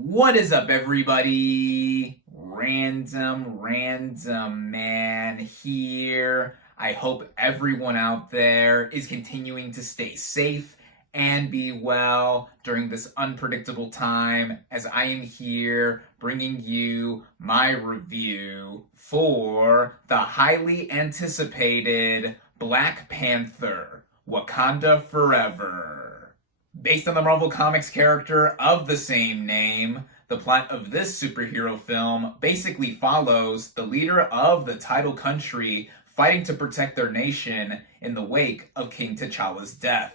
What is up, everybody? Man here. I hope everyone out there is continuing to stay safe and be well during this unpredictable time, as I am here bringing you my review for the highly anticipated Black Panther, Wakanda Forever. Based on the Marvel Comics character of the same name, the plot of this superhero film basically follows the leader of the title country fighting to protect their nation in the wake of King T'Challa's death.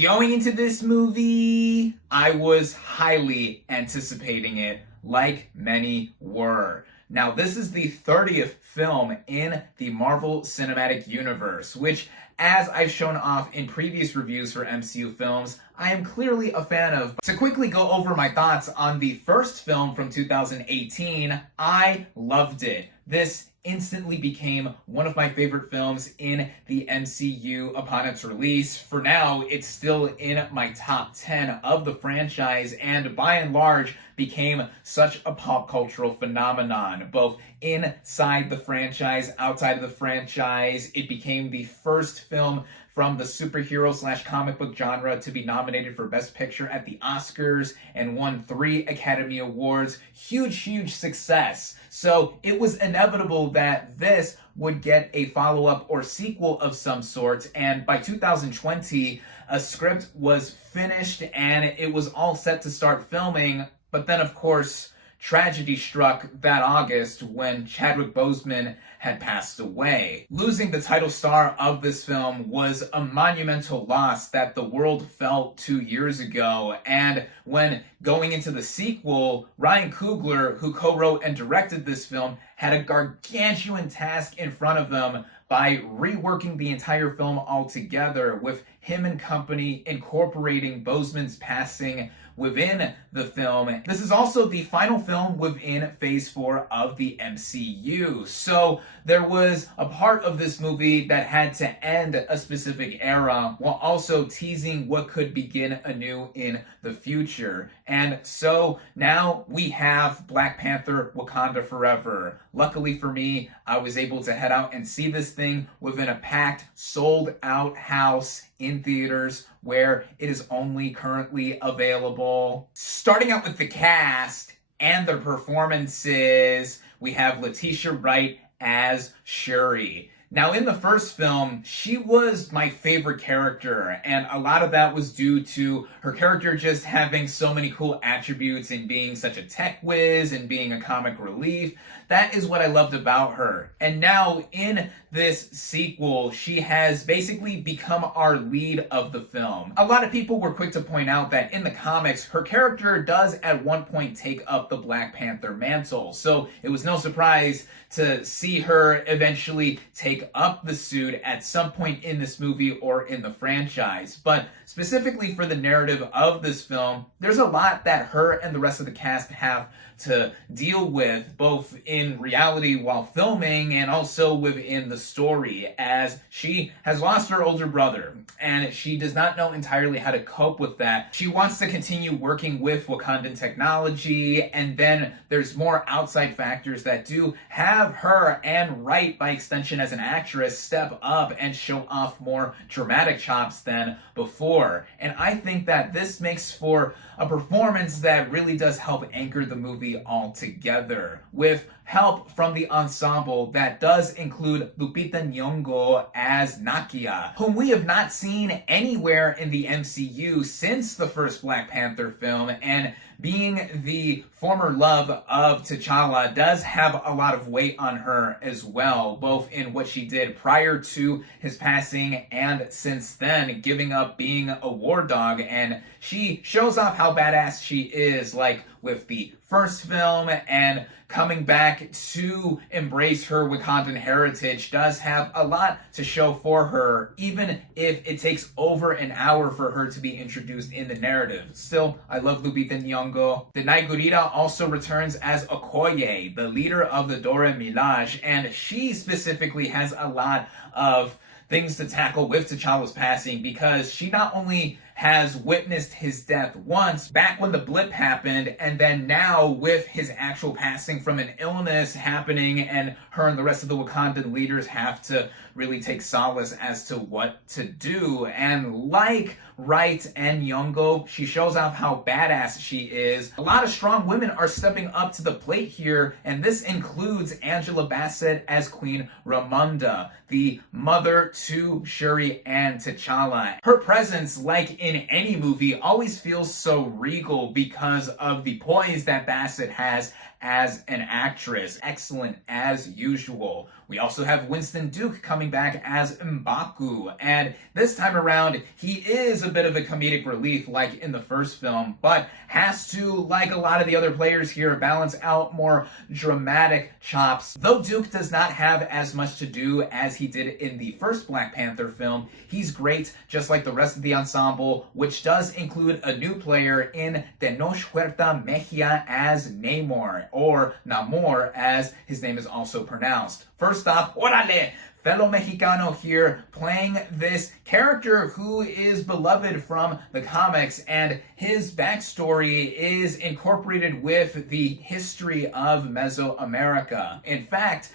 Going into this movie, I was highly anticipating it, like many were. Now, this is the 30th film in the Marvel Cinematic Universe, which, as I've shown off in previous reviews for MCU films, I am clearly a fan of. To quickly go over my thoughts on the first film from 2018, I loved it. This instantly became one of my favorite films in the MCU upon its release. For now, it's still in my top 10 of the franchise, and by and large became such a pop cultural phenomenon, both inside the franchise, outside of the franchise. It became the first film from the superhero/comic book genre to be nominated for Best Picture at the Oscars and won 3 Academy Awards. Huge success. So it was inevitable that this would get a follow-up or sequel of some sort, and by 2020, a script was finished and it was all set to start filming. But then, of course, tragedy struck that August when Chadwick Boseman had passed away. Losing the title star of this film was a monumental loss that the world felt 2 years ago. And when going into the sequel, Ryan Coogler, who co-wrote and directed this film, had a gargantuan task in front of him by reworking the entire film altogether, with him and company incorporating Boseman's passing within the film. This is also the final film within Phase 4 of the MCU. So there was a part of this movie that had to end a specific era while also teasing what could begin anew in the future. And so now we have Black Panther, Wakanda Forever. Luckily for me, I was able to head out and see this thing within a packed, sold-out house in theaters where it is only currently available. Starting out with the cast and their performances, we have Letitia Wright as Shuri. Now, in the first film, she was my favorite character, and a lot of that was due to her character just having so many cool attributes and being such a tech whiz and being a comic relief. That is what I loved about her. And now, in this sequel, she has basically become our lead of the film. A lot of people were quick to point out that in the comics, her character does at one point take up the Black Panther mantle, so it was no surprise to see her eventually take up the suit at some point in this movie or in the franchise. But specifically for the narrative of this film, there's a lot that her and the rest of the cast have to deal with, both in reality while filming and also within the story, as she has lost her older brother and she does not know entirely how to cope with that. She wants to continue working with Wakandan technology, and then there's more outside factors that do have her, and Wright by extension as an actress, step up and show off more dramatic chops than before. And I think that this makes for a performance that really does help anchor the movie all together, with help from the ensemble that does include Lupita Nyong'o as Nakia, whom we have not seen anywhere in the MCU since the first Black Panther film, and being the former love of T'Challa does have a lot of weight on her as well, both in what she did prior to his passing and since then, giving up being a war dog. And she shows off how badass she is, like with the first film, and coming back to embrace her Wakandan heritage does have a lot to show for her, even if it takes over an hour for her to be introduced in the narrative. Still, I love Lupita Nyong'o. Denai Gurira also returns as Okoye, the leader of the Dora Milaje, and she specifically has a lot of things to tackle with T'Challa's passing, because she not only has witnessed his death once, back when the blip happened, and then now with his actual passing from an illness happening, and her and the rest of the Wakandan leaders have to really take solace as to what to do. And like Wright and Nyong'o, she shows off how badass she is. A lot of strong women are stepping up to the plate here, and this includes Angela Bassett as Queen Ramonda, the mother to Shuri and T'Challa. Her presence, like in any movie, always feels so regal because of the poise that Bassett has as an actress. Excellent as usual. We also have Winston Duke coming back as M'Baku, and this time around, he is a bit of a comedic relief like in the first film, but has to, like a lot of the other players here, balance out more dramatic chops. Though Duke does not have as much to do as he did in the first Black Panther film, he's great, just like the rest of the ensemble, which does include a new player in Tenoch Huerta Mejia as Namor, or Namor as his name is also pronounced. First off, orale! Fellow Mexicano here playing this character who is beloved from the comics, and his backstory is incorporated with the history of Mesoamerica. In fact,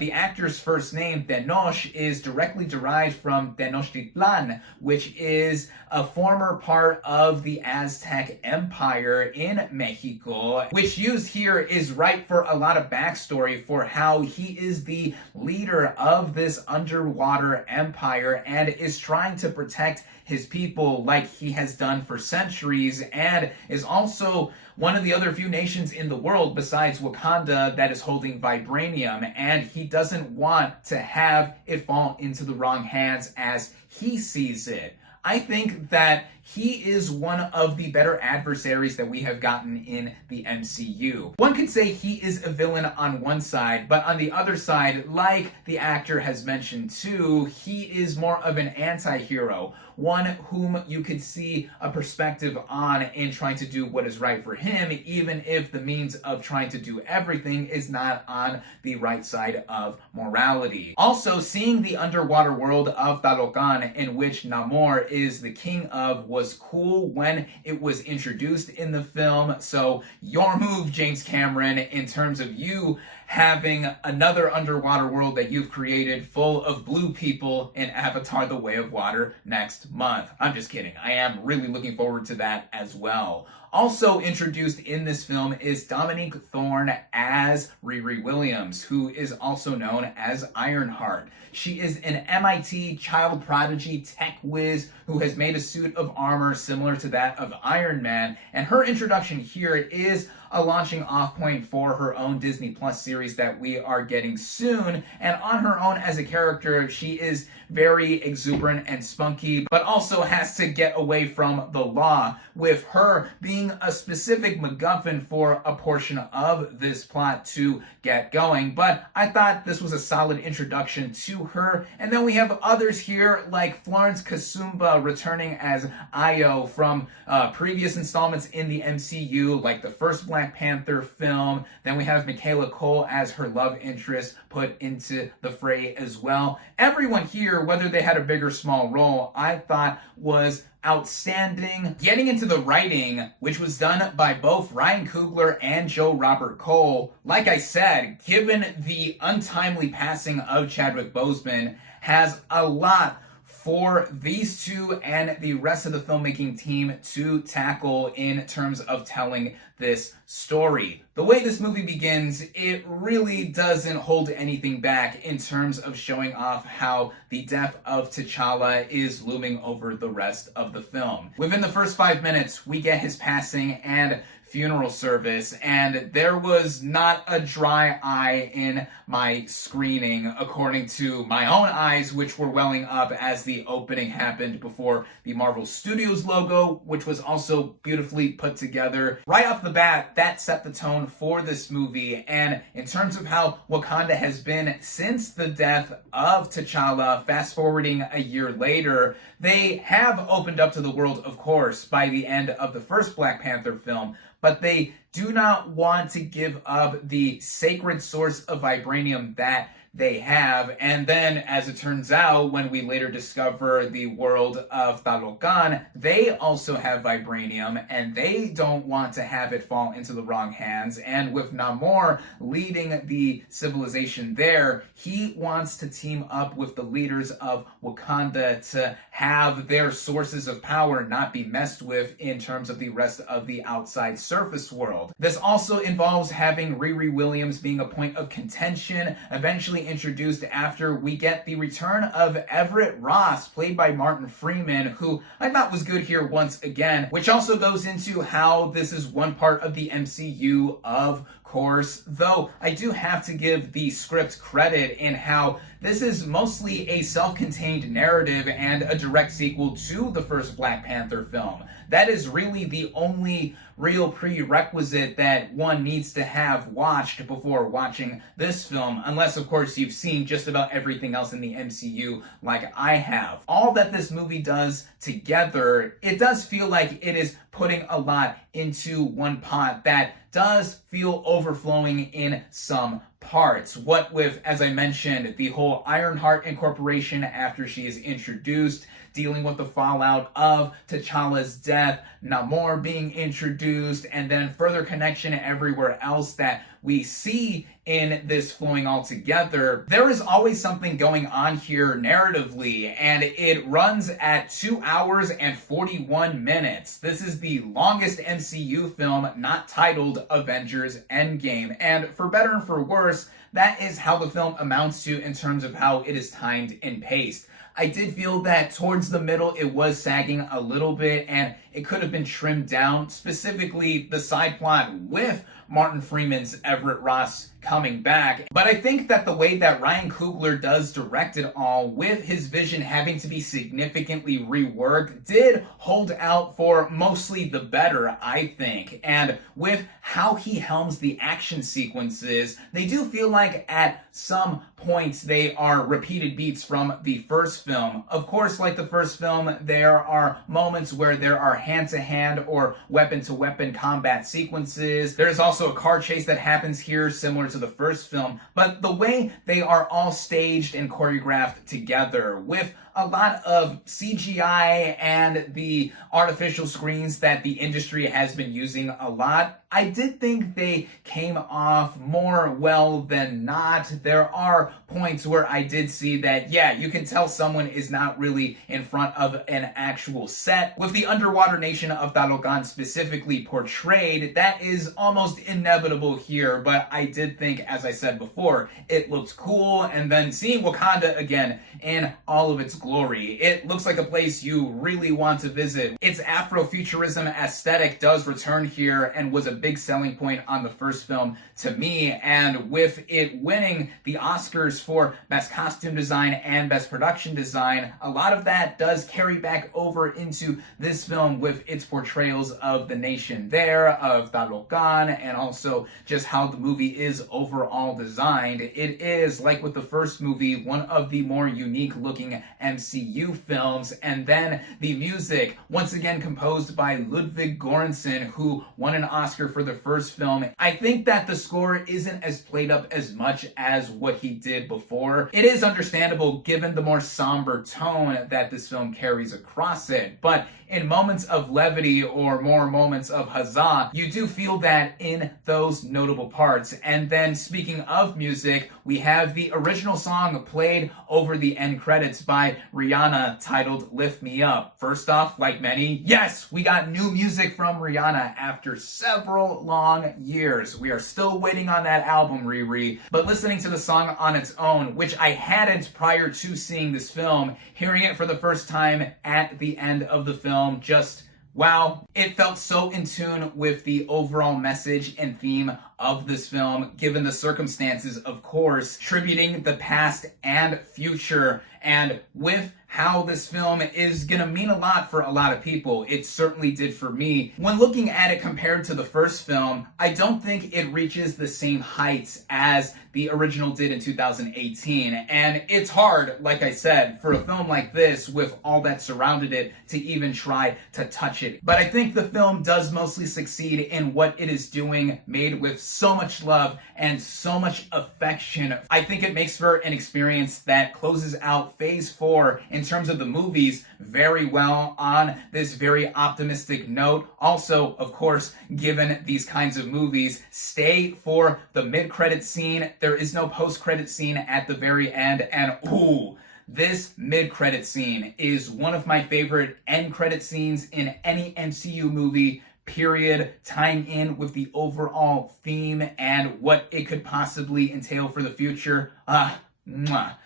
the actor's first name, Tenoch, is directly derived from Tenochtitlan, which is a former part of the Aztec Empire in Mexico, which used here is ripe for a lot of backstory for how he is the leader of this underwater empire and is trying to protect his people like he has done for centuries, and is also one of the other few nations in the world besides Wakanda that is holding vibranium, and he doesn't want to have it fall into the wrong hands as he sees it. I think that he is one of the better adversaries that we have gotten in the MCU. One could say he is a villain on one side, but on the other side, like the actor has mentioned too, he is more of an anti-hero, one whom you could see a perspective on in trying to do what is right for him, even if the means of trying to do everything is not on the right side of morality. Also, seeing the underwater world of Talocan, in which Namor is the king of, was cool when it was introduced in the film. So your move, James Cameron, in terms of you having another underwater world that you've created full of blue people in Avatar: The Way of Water next month. I'm just kidding. I am really looking forward to that as well. Also introduced in this film is Dominique Thorne as Riri Williams, who is also known as Ironheart. She is an MIT child prodigy tech whiz who has made a suit of armor similar to that of Iron Man, and her introduction here is a launching off point for her own Disney Plus series that we are getting soon. And on her own as a character, she is very exuberant and spunky, but also has to get away from the law, with her being a specific MacGuffin for a portion of this plot to get going. But I thought this was a solid introduction to her. And then we have others here like Florence Kasumba returning as Io from previous installments in the MCU, like the first Black Panther film. Then we have Michaela Cole as her love interest put into the fray as well. Everyone here, whether they had a big or small role, I thought was outstanding. Getting into the writing, which was done by both Ryan Coogler and Joe Robert Cole, like I said, given the untimely passing of Chadwick Boseman, has a lot for these two and the rest of the filmmaking team to tackle in terms of telling this story. The way this movie begins, it really doesn't hold anything back in terms of showing off how the death of T'Challa is looming over the rest of the film. Within the first 5 minutes, we get his passing and funeral service, and there was not a dry eye in my screening, according to my own eyes, which were welling up as the opening happened before the Marvel Studios logo, which was also beautifully put together. Right off the bat, that set the tone for this movie, and in terms of how Wakanda has been since the death of T'Challa, fast forwarding a year later, they have opened up to the world, of course, by the end of the first Black Panther film, but they do not want to give up the sacred source of vibranium that they have. And then, as it turns out, when we later discover the world of Talocan, they also have vibranium, and they don't want to have it fall into the wrong hands. And with Namor leading the civilization there, he wants to team up with the leaders of Wakanda to have their sources of power not be messed with in terms of the rest of the outside surface world. This also involves having Riri Williams being a point of contention, eventually introduced after we get the return of Everett Ross, played by Martin Freeman, who I thought was good here once again, which also goes into how this is one part of the MCU, of course, though I do have to give the script credit in how this is mostly a self-contained narrative and a direct sequel to the first Black Panther film. That is really the only real prerequisite that one needs to have watched before watching this film, unless of course you've seen just about everything else in the MCU like I have. All that this movie does together, it does feel like it is putting a lot into one pot that does feel overflowing in some parts. What with, as I mentioned, the whole Ironheart incorporation after she is introduced, dealing with the fallout of T'Challa's death, Namor being introduced, and then further connection everywhere else that we see in this flowing all together. There is always something going on here narratively, and it runs at 2 hours and 41 minutes. This is the longest MCU film not titled Avengers Endgame, and for better and for worse, that is how the film amounts to in terms of how it is timed and paced. I did feel that towards the middle it was sagging a little bit and it could have been trimmed down, specifically the side plot with Martin Freeman's Everett Ross coming back. But I think that the way that Ryan Coogler does direct it all, with his vision having to be significantly reworked, did hold out for mostly the better, I think. And with how he helms the action sequences, they do feel like at some points they are repeated beats from the first film. Of course, like the first film, there are moments where there are hand-to-hand or weapon-to-weapon combat sequences. There's also a car chase that happens here similar to the first film, but the way they are all staged and choreographed together with a lot of CGI and the artificial screens that the industry has been using a lot, I did think they came off more well than not. There are points where I did see that, yeah, you can tell someone is not really in front of an actual set. With the underwater nation of Talocan specifically portrayed, that is almost inevitable here, but I did think, as I said before, it looked cool, and then seeing Wakanda again in all of its glory, it looks like a place you really want to visit. Its Afrofuturism aesthetic does return here and was a big selling point on the first film to me, and with it winning the Oscars for Best Costume Design and Best Production Design, a lot of that does carry back over into this film with its portrayals of the nation there, of Talocan, and also just how the movie is overall designed. It is, like with the first movie, one of the more unique looking MCU films, and then the music, once again composed by Ludwig Göransson, who won an Oscar for the first film. I think that the score isn't as played up as much as what he did before. It is understandable given the more somber tone that this film carries across it, but in moments of levity or more moments of huzzah, you do feel that in those notable parts. And then speaking of music, we have the original song played over the end credits by Rihanna titled Lift Me Up. First off, like many, yes, we got new music from Rihanna after several long years. We are still waiting on that album, Riri, but listening to the song on its own, which I hadn't prior to seeing this film, hearing it for the first time at the end of the film, just wow. It felt so in tune with the overall message and theme of this film, given the circumstances, of course, tributing the past and future, and with how this film is gonna mean a lot for a lot of people. It certainly did for me. When looking at it compared to the first film, I don't think it reaches the same heights as the original did in 2018. And it's hard, like I said, for a film like this, with all that surrounded it, to even try to touch it. But I think the film does mostly succeed in what it is doing, made with so much love and so much affection. I think it makes for an experience that closes out Phase 4 in terms of the movies very well on this very optimistic note. Also, of course, given these kinds of movies, stay for the mid-credit scene. There is no post-credit scene at the very end, and ooh, this mid-credit scene is one of my favorite end credit scenes in any MCU movie, period, tying in with the overall theme and what it could possibly entail for the future.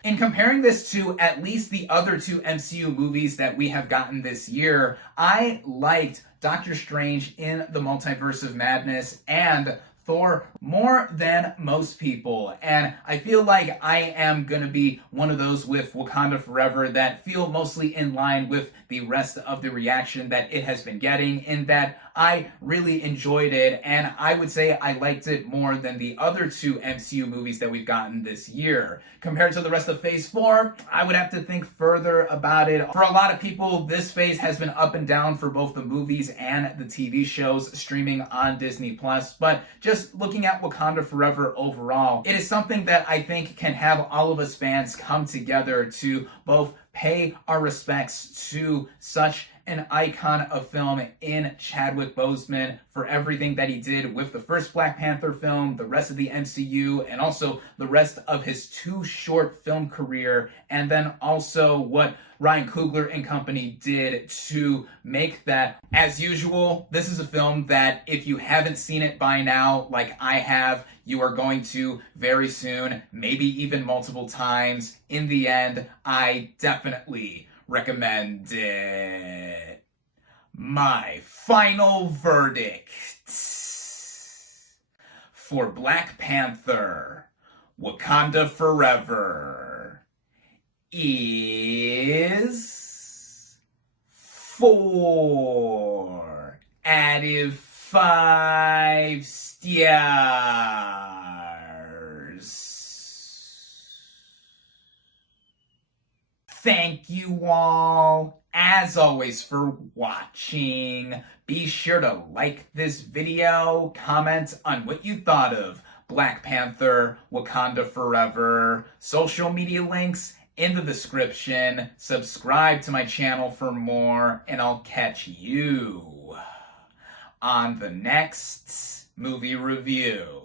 In comparing this to at least the other two MCU movies that we have gotten this year, I liked Doctor Strange in the Multiverse of Madness and Thor more than most people, and I feel like I am gonna be one of those with Wakanda Forever that feel mostly in line with the rest of the reaction that it has been getting, in that I really enjoyed it, and I would say I liked it more than the other two MCU movies that we've gotten this year. Compared to the rest of Phase 4, I would have to think further about it. For a lot of people, this phase has been up and down for both the movies and the TV shows streaming on Disney+, but just looking at Wakanda Forever overall, it is something that I think can have all of us fans come together to both pay our respects to such an icon of film in Chadwick Boseman for everything that he did with the first Black Panther film, the rest of the MCU, and also the rest of his too short film career, and then also what Ryan Coogler and company did to make that. As usual, this is a film that if you haven't seen it by now, like I have, you are going to very soon, maybe even multiple times. In the end, I definitely recommend it. My final verdict for Black Panther, Wakanda Forever is 4 out of 5 stars. Thank you all, as always, for watching. Be sure to like this video, comment on what you thought of Black Panther, Wakanda Forever, social media links in the description. Subscribe to my channel for more, and I'll catch you on the next movie review.